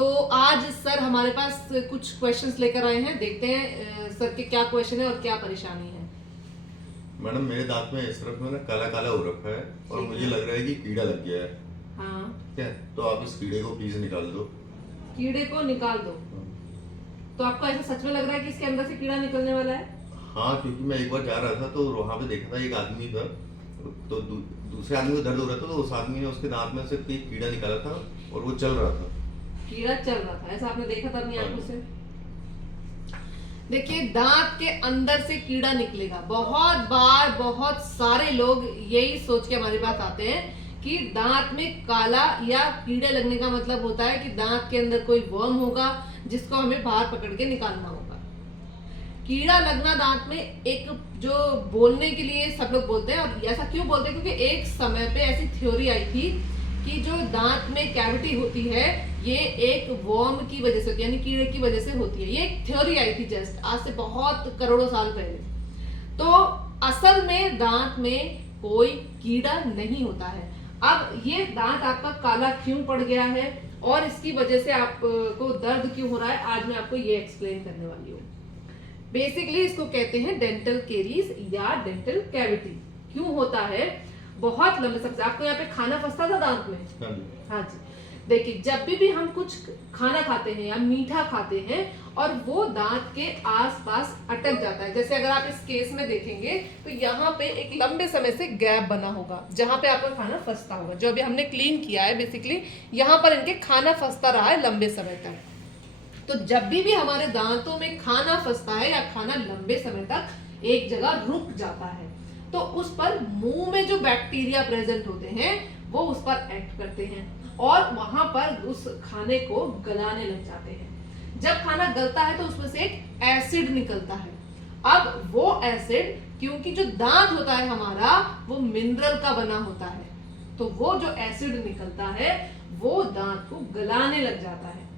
तो आज सर हमारे पास कुछ क्वेश्चंस लेकर आए हैं, देखते हैं सर के क्या क्वेश्चन है और क्या परेशानी है। मैडम मेरे दांत में इस तरफ में ना काला काला हो रखा है और ठीक मुझे है। लग रहा है कि कीड़ा लग गया है। हाँ, ठीक है, तो आप इस कीड़े को प्लीज निकाल दो। कीड़े को निकाल दो। तो आपको ऐसा सच में लग रहा है कि इसके अंदर से कीड़ा निकलने वाला है? हाँ, क्योंकि मैं एक बार जा रहा था तो वहां पे देखा था एक आदमी था, तो दूसरे आदमी को दर्द हो रहा था, तो उस आदमी ने उसके दांत में से एक कीड़ा निकाला था और वो चल रहा था। कीड़ा चल रहा था, ऐसा आपने देखा था अपनी हाँ। आंखों से? देखिए, दांत के अंदर से कीड़ा निकलेगा। बहुत बार बहुत सारे लोग यही सोच के हमारे पास आते हैं कि दांत में काला या कीड़े लगने का मतलब होता है कि दांत के अंदर कोई वर्म होगा जिसको हमें बाहर पकड़ के निकालना होगा। कीड़ा लगना दांत में एक जो बोलने के लिए सब लोग बोलते हैं, और ऐसा क्यों बोलते हैं क्योंकि एक समय पे ऐसी थ्योरी आई थी कि जो दांत में कैविटी होती है ये एक वर्म की वजह से होती है, यानी कीड़े की वजह से होती है। ये एक थ्योरी आई थी जस्ट आज से बहुत करोड़ों साल पहले। तो असल में दांत में कोई कीड़ा नहीं होता है। अब ये दांत आपका काला क्यों पड़ गया है और इसकी वजह से आपको दर्द क्यों हो रहा है, आज मैं आपको ये एक्सप्लेन करने वाली हूँ। बेसिकली इसको कहते हैं डेंटल केरीज या डेंटल कैविटी। क्यों होता है? बहुत लंबे समय से आपको यहाँ पे खाना फंसता था दांत में। हाँ जी। हाँ जी। देखिए, जब भी हम कुछ खाना खाते हैं या मीठा खाते हैं और वो दांत के आसपास अटक जाता है, जैसे अगर आप इस केस में देखेंगे तो यहाँ पे एक लंबे समय से गैप बना होगा जहां पे आपका खाना फंसता होगा। जो अभी हमने क्लीन किया है, बेसिकली यहाँ पर इनके खाना फंसता रहा है लंबे समय तक। तो जब भी हमारे दांतों में खाना फंसता है या खाना लंबे समय तक एक जगह रुक जाता है तो उस पर मुंह में जो बैक्टीरिया प्रेजेंट होते हैं वो उस पर एक्ट करते हैं और वहां पर उस खाने को गलाने लग जाते हैं। जब खाना गलता है तो उसमें से एक एसिड निकलता है। अब वो एसिड, क्योंकि जो दांत होता है हमारा वो मिनरल का बना होता है, तो वो जो एसिड निकलता है वो दांत को गलाने लग जाता है।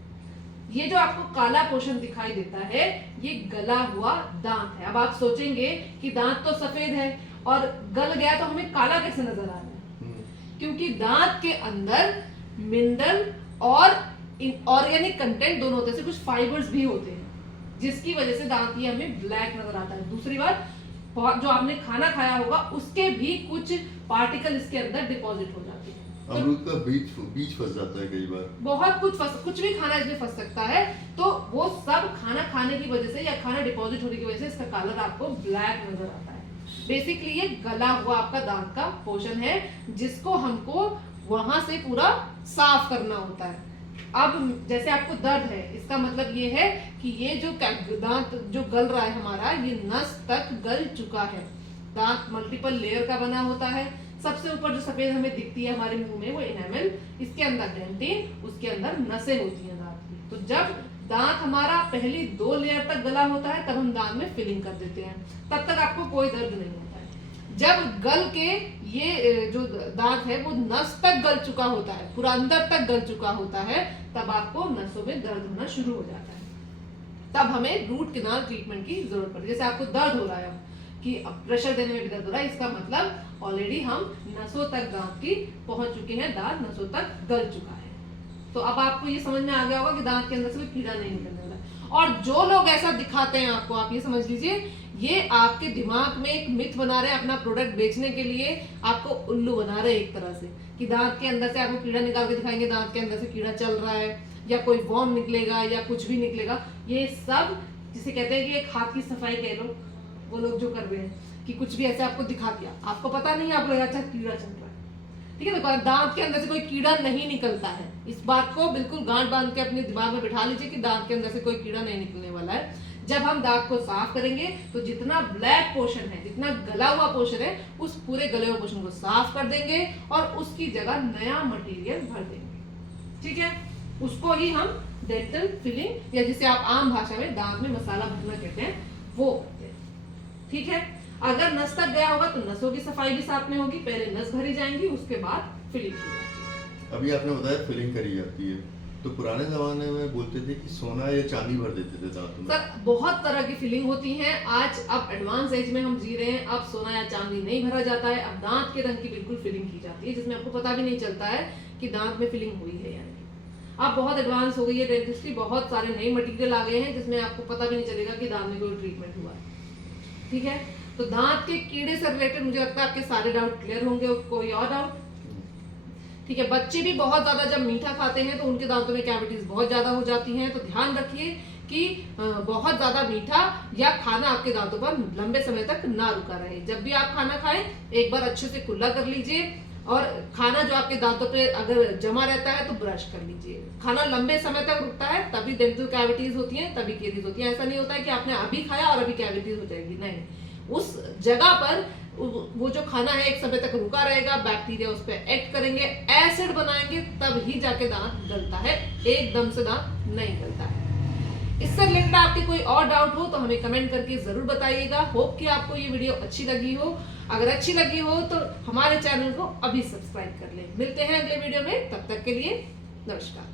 ये जो आपको काला पोर्शन दिखाई देता है ये गला हुआ दांत है। अब आप सोचेंगे कि दांत तो सफेद है और गल गया तो हमें काला कैसे नजर आ रहा है? क्योंकि दांत के अंदर मिनरल और ऑर्गेनिक कंटेंट दोनों होते हैं, कुछ फाइबर्स भी होते हैं जिसकी वजह से दांत ये हमें ब्लैक नजर आता है। दूसरी बात, जो आपने खाना खाया होगा उसके भी कुछ पार्टिकल इसके अंदर डिपॉजिट हो जाते हैं। अमरूद का बीज फंस जाता है कई बार। बहुत कुछ भी खाना इसमें फंस सकता है। तो वो सब खाना खाने की वजह से या खाना डिपॉजिट होने की वजह से इसका कलर आपको ब्लैक नजर आता है। बेसिकली ये गला हुआ आपका दांत का पोर्शन है जिसको हमको वहां से पूरा साफ करना होता है। अब जैसे आपको दर्द है, इसका मतलब ये है कि ये जो दांत जो गल रहा है हमारा, ये नस तक गल चुका है। दांत मल्टीपल लेयर का बना होता है। सबसे ऊपर जो सफेद हमें दिखती है हमारे मुंह में वो एनामेल, इसके अंदर डेंटिन, उसके अंदर नसें होती हैं दांत की। तो जब दांत हमारा पहली 2 लेयर तक गला होता है तब हम दांत में फिलिंग कर देते हैं, तब तक आपको कोई दर्द नहीं होता है। जब गल के ये जो दांत है वो नस तक गल चुका होता है, पूरा अंदर तक गल चुका होता है, तब आपको नसों में दर्द होना शुरू हो जाता है। तब हमें रूट कैनाल ट्रीटमेंट की जरूरत पड़ती है। जैसे आपको दर्द हो रहा है कि प्रेशर देने में भी दर्द हो रहा है, इसका मतलब ऑलरेडी हम नसों तक दांत की पहुंच चुके हैं, दांत नसों तक गल चुका है। तो अब आपको ये समझ में आ गया होगा कि दांत के अंदर से कोई कीड़ा नहीं निकलने वाला। और जो लोग ऐसा दिखाते हैं आपको, आप ये समझ लीजिए ये आपके दिमाग में एक मिथ बना रहे हैं अपना प्रोडक्ट बेचने के लिए, आपको उल्लू बना रहे हैं एक तरह से कि दांत के अंदर से आपको कीड़ा निकाल के दिखाएंगे, दांत के अंदर से कीड़ा चल रहा है या कोई वर्म निकलेगा या कुछ भी निकलेगा। ये सब जिसे कहते हैं कि एक हाथ की सफाई कह लो, वो लोग जो कर रहे हैं कि कुछ भी ऐसे आपको दिखा दिया, आपको पता नहीं, आप लोग अच्छा कीड़ा चल रहा है। ठीक है, तो दांत के अंदर से कोई कीड़ा नहीं निकलता है। इस बात को बिल्कुल गांठ बांध के अपने दिमाग में बिठा लीजिए कि दांत के अंदर से कोई कीड़ा नहीं निकलने वाला है। जब हम दांत को साफ करेंगे तो जितना ब्लैक पोर्शन है, जितना गला हुआ पोर्शन है, उस पूरे गले हुए पोर्शन को साफ कर देंगे और उसकी जगह नया मटेरियल भर देंगे। ठीक है, उसको ही हम डेंटल फिलिंग या जिसे आप आम भाषा में दांत में मसाला भरना कहते हैं, वो करते हैं। ठीक है, अगर नस तक गया होगा तो नसों की सफाई भी साथ में होगी। पहले नस भरी जाएंगी, उसके बाद फिलिंग की जाएगी। अभी आपने बताया फिलिंग करी जाती है, तो पुराने जमाने में बोलते थे कि सोना या चांदी भर देते थे दांतों में। सर, बहुत तरह की फिलिंग होती है। आज अब एडवांस एज में हम जी रहे हैं, अब सोना या चांदी नहीं भरा जाता है, अब दांत के रंग की बिल्कुल फिलिंग की जाती है जिसमें आपको पता भी नहीं चलता है कि दांत में फिलिंग हुई है या नहीं। अब बहुत एडवांस हो गई है डेंटिस्ट्री, बहुत सारे नए मटेरियल आ गए हैं जिसमें आपको पता भी नहीं चलेगा कि दांत में कोई ट्रीटमेंट हुआ है। ठीक है, तो दांत के कीड़े से रिलेटेड मुझे लगता है आपके सारे डाउट क्लियर होंगे। कोई और डाउट? ठीक है, बच्चे भी बहुत ज्यादा जब मीठा खाते हैं तो उनके दांतों में कैविटीज बहुत ज्यादा हो जाती हैं, तो ध्यान रखिए कि बहुत ज्यादा मीठा या खाना आपके दांतों पर लंबे समय तक ना रुका रहे। जब भी आप खाना खाएं एक बार अच्छे से कुल्ला कर लीजिए, और खाना जो आपके दांतों पे अगर जमा रहता है तो ब्रश कर लीजिए। खाना लंबे समय तक रुकता है तभी डेंटल कैविटीज होती हैं, तभी केरीज होती हैं। ऐसा नहीं होता है कि आपने अभी खाया और अभी कैविटीज हो जाएगी, नहीं। उस जगह पर वो जो खाना है एक समय तक रुका रहेगा, बैक्टीरिया उस पर एक्ट करेंगे, एसिड बनाएंगे, तब ही जाके दांत गलता है, एकदम से दांत नहीं गलता है। इससे रिलेटेड आपके कोई और डाउट हो तो हमें कमेंट करके जरूर बताइएगा। होप कि आपको ये वीडियो अच्छी लगी हो। अगर अच्छी लगी हो तो हमारे चैनल को अभी सब्सक्राइब कर लें। मिलते हैं अगले वीडियो में, तब तक के लिए नमस्कार।